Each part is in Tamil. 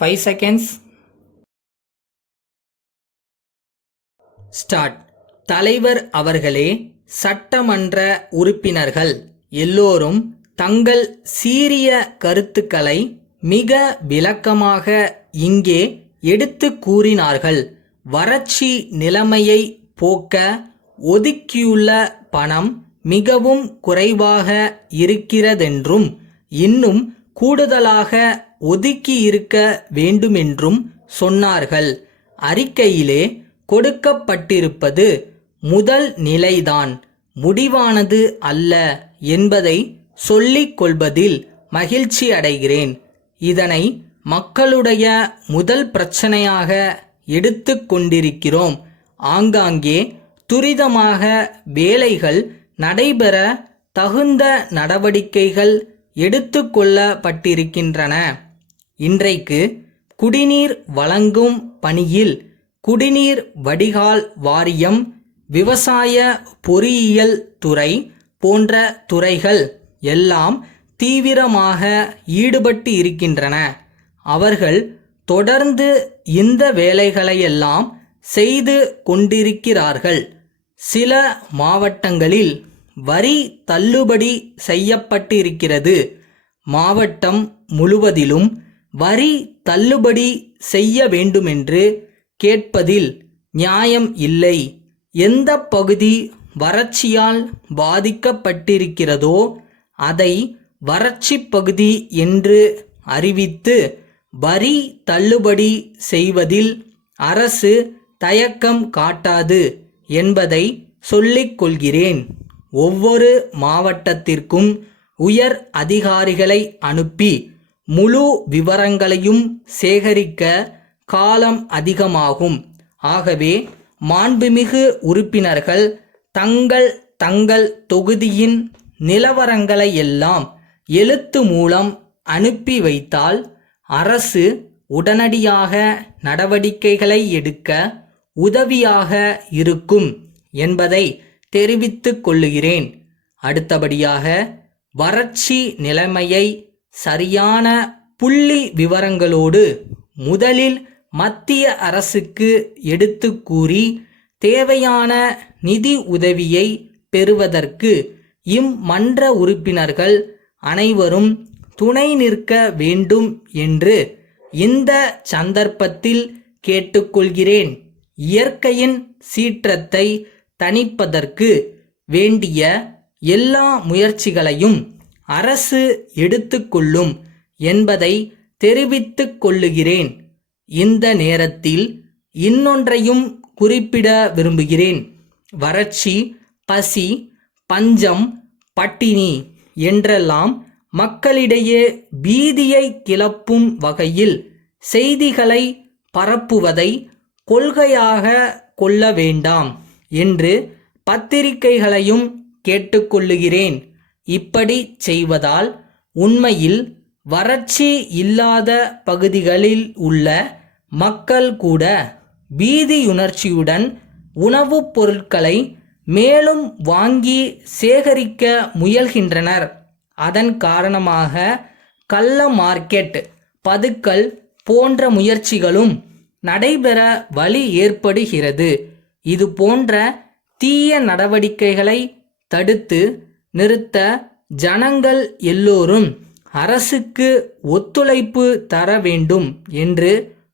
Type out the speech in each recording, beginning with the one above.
5 seconds. ஸ்டார்ட். தலைவர் அவர்களே, சட்டமன்ற உறுப்பினர்கள் எல்லோரும் தங்கள் சீரிய கருத்துக்களை மிக விளக்கமாக இங்கே எடுத்து கூறினார்கள். வறட்சி நிலைமையை போக்க ஒதுக்கியுள்ள பணம் மிகவும் குறைவாக இருக்கிறதென்றும் இன்னும் கூடுதலாக ஒதுக்கியிருக்க வேண்டுமென்றும் சொன்னார்கள். அறிக்கையிலே கொடுக்கப்பட்டிருப்பது முதல் நிலைதான், முடிவானது அல்ல என்பதை சொல்லிக் கொள்வதில் மகிழ்ச்சி அடைகிறேன். இதனை மக்களுடைய முதல் பிரச்சனையாக எடுத்து கொண்டிருக்கிறோம். ஆங்காங்கே துரிதமாக வேலைகள் நடைபெற தகுந்த நடவடிக்கைகள் எடுத்து கொள்ளப்பட்டிருக்கின்றன. இன்றைக்கு குடிநீர் வழங்கும் பணியில் குடிநீர் வடிகால் வாரியம், விவசாய பொறியியல் துறை போன்ற துறைகள் எல்லாம் தீவிரமாக ஈடுபட்டு இருக்கின்றன. அவர்கள் தொடர்ந்து இந்த வேலைகளையெல்லாம் செய்து கொண்டிருக்கிறார்கள். சில மாவட்டங்களில் வரி தள்ளுபடி செய்யப்பட்டிருக்கிறது. மாவட்டம் முழுவதிலும் வரி தள்ளுபடி செய்ய வேண்டுமென்று கேட்பதில் நியாயம் இல்லை. எந்த பகுதி வறட்சியால் பாதிக்கப்பட்டிருக்கிறதோ அதை வறட்சி பகுதி என்று அறிவித்து வரி தள்ளுபடி செய்வதில் அரசு தயக்கம் காட்டாது என்பதை சொல்லிக் கொள்கிறேன். ஒவ்வொரு மாவட்டத்திற்கும் உயர் அதிகாரிகளை அனுப்பி முழு விவரங்களையும் சேகரிக்க காலம் அதிகமாகும். ஆகவே மாண்புமிகு உறுப்பினர்கள் தங்கள் தங்கள் தொகுதியின் நிலவரங்களை எல்லாம் எழுத்து மூலம் அனுப்பி வைத்தால் அரசு உடனடியாக நடவடிக்கைகளை எடுக்க உதவியாக இருக்கும் என்பதை தெரிவித்துக் கொள்ளுகிறேன். அடுத்தபடியாக வறட்சி நிலைமையை சரியான புள்ளி விவரங்களோடு முதலில் மத்திய அரசுக்கு எடுத்து கூறி தேவையான நிதி உதவியை பெறுவதற்கு இம்மன்ற உறுப்பினர்கள் அனைவரும் துணை நிற்க வேண்டும் என்று இந்த சந்தர்ப்பத்தில் கேட்டுக்கொள்கிறேன். இயற்கையின் சீற்றத்தை தணிப்பதற்கு வேண்டிய எல்லா முயற்சிகளையும் அரசு எடுத்துக்கொள்ளும் என்பதை தெரிவித்துக் கொள்ளுகிறேன். இந்த நேரத்தில் இன்னொன்றையும் குறிப்பிட விரும்புகிறேன். வறட்சி, பசி, பஞ்சம், பட்டினி என்றெல்லாம் மக்களிடையே பீதியை கிளப்பும் வகையில் செய்திகளை பரப்புவதை கொள்கையாக கொள்ள வேண்டாம் என்று பத்திரிகைகளையும் கேட்டுக்கொள்ளுகிறேன். இப்படி செய்வதால் உண்மையில் வறட்சி இல்லாத பகுதிகளில் உள்ள மக்கள் கூட பீதியுணர்ச்சியுடன் உணவுப் பொருட்களை மேலும் வாங்கி சேகரிக்க முயல்கின்றனர். அதன் காரணமாக கள்ள மார்க்கெட், பதுக்கல் போன்ற முயற்சிகளும் நடைபெற வழி ஏற்படுகிறது. இது போன்ற தீய நடவடிக்கைகளை தடுத்து நிறுத்த ஜனங்கள் எல்லோரும் அரசுக்கு ஒத்துழைப்பு தர வேண்டும் என்று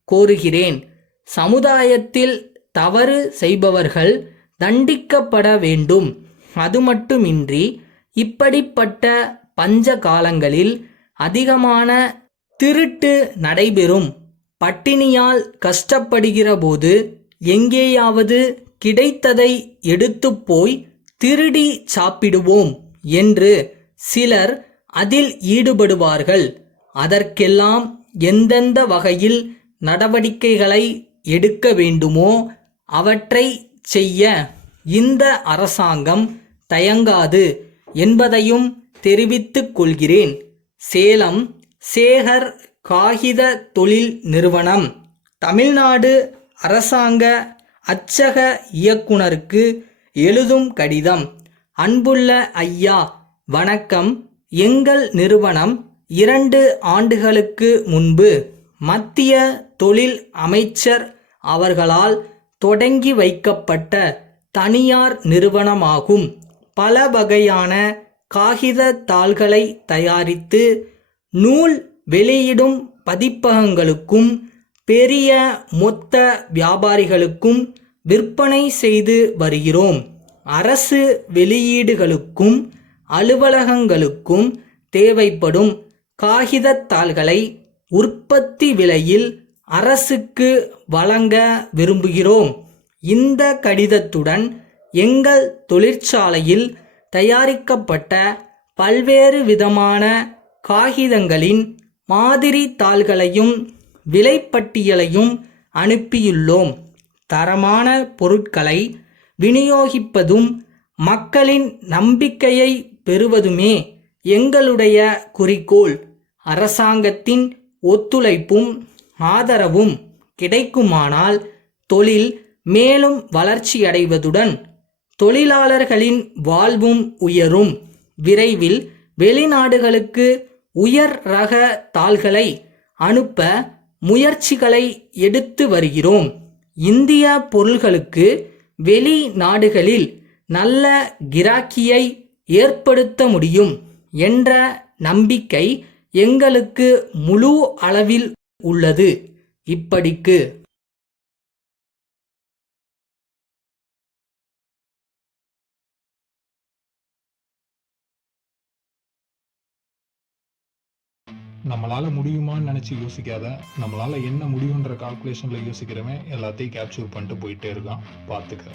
கோருகிறேன். சமுதாயத்தில் தவறு செய்பவர்கள் தண்டிக்கப்பட வேண்டும். அது மட்டுமின்றி இப்படிப்பட்ட பஞ்ச காலங்களில் அதிகமான திருட்டு நடைபெறும். பட்டினியால் கஷ்டப்படுகிற போது எங்கேயாவது கிடைத்ததை எடுத்து போய் திருடி சாப்பிடுவோம் என்று சிலர் அதில் ஈடுபடுவார்கள். அதற்கெல்லாம் எந்தெந்த வகையில் நடவடிக்கைகளை எடுக்க வேண்டுமோ அவற்றை செய்ய இந்த அரசாங்கம் தயங்காது என்பதையும் தெரிவித்துக் கொள்கிறேன். சேலம் சேகர் காகித தொழில் நிறுவனம் தமிழ்நாடு அரசாங்க அச்சக இயக்குனருக்கு எழுதும் கடிதம். அன்புள்ள ஐயா, வணக்கம். எங்கள் நிறுவனம் 2 ஆண்டுகளுக்கு முன்பு மத்திய தொழில் அமைச்சர் அவர்களால் தொடங்கி வைக்கப்பட்ட தனியார் நிறுவனமாகும். பல வகையான காகித தாள்களை தயாரித்து நூல் வெளியிடும் பதிப்பகங்களுக்கும் பெரிய மொத்த வியாபாரிகளுக்கும் விற்பனை செய்து வருகிறோம். அரசு வெளியீடுகளுக்கும் அலுவலகங்களுக்கும் தேவைப்படும் காகிதத் தாள்களை உற்பத்தி விலையில் அரசுக்கு வழங்க விரும்புகிறோம். இந்த கடிதத்துடன் எங்கள் தொழிற்சாலையில் தயாரிக்கப்பட்ட பல்வேறு விதமான காகிதங்களின் மாதிரி தாள்களையும் விலைப்பட்டியலையும் அனுப்பியுள்ளோம். தரமான பொருட்களை விநியோகிப்பதும் மக்களின் நம்பிக்கையை பெறுவதுமே எங்களுடைய குறிக்கோள். அரசாங்கத்தின் ஒத்துழைப்பும் ஆதரவும் கிடைக்குமானால் தொழில் மேலும் வளர்ச்சியடைவதுடன் தொழிலாளர்களின் வாழ்வும் உயரும். விரைவில் வெளிநாடுகளுக்கு உயர் ரக தாள்களை அனுப்ப முயற்சிகளை எடுத்து வருகிறோம். இந்திய பொருள்களுக்கு வெளிநாடுகளில் நல்ல கிராக்கியை ஏற்படுத்த முடியும் என்ற நம்பிக்கை எங்களுக்கு முழு அளவில் உள்ளது. இப்படிக்கு நம்மளால முடியுமான்னு நினச்சி யோசிக்காத, நம்மளால என்ன முடியுன்ற கால்குலேஷனில் யோசிக்கிறவன் எல்லாத்தையும் கேப்சர் பண்ணிட்டு போயிட்டே இருக்கான். பார்த்துக்க.